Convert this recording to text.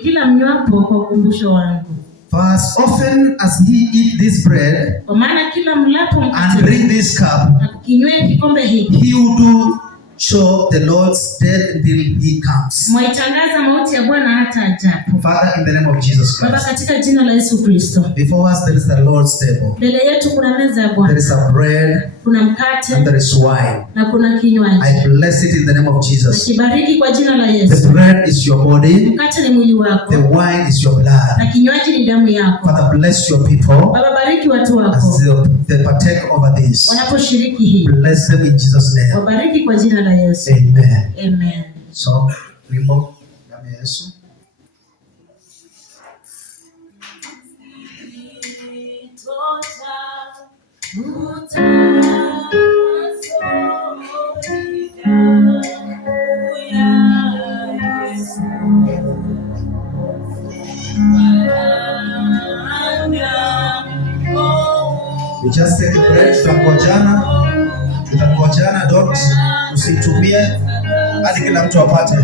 kila mnywapo kwa ukumbusho wangu. For as often as he eat this bread Kwa maana kila mlapo and drink this cup, na kukinywea kikombe hiki, he will do show the Lord's death until he comes. mwaitangaza mauti ya Bwana hata ajapo. Father, in the name of Jesus Baba, Christ, katika jina la Yesu Kristo, before us there is the Lord's table. mbele yetu kuna meza ya There Bwana, is a bread kuna and mkate there is wine. na kuna kinywaji. I bless it in the name of Jesus. Kibariki kwa jina la The Yesu. bread is your body, Mkate ni mwili the wako wine is your blood. na kinywaji ni damu yako. Father, bless your people Baba, bariki watu as wako they partake over this. wanaposhiriki hii. Bless them in Jesus' name. Wabariki kwa jina la Yesu. Amen. Amen. So, wimbo damu ya Yesu. We just take a break. Tutakojana, don't usitumie hadi kila mtu apate.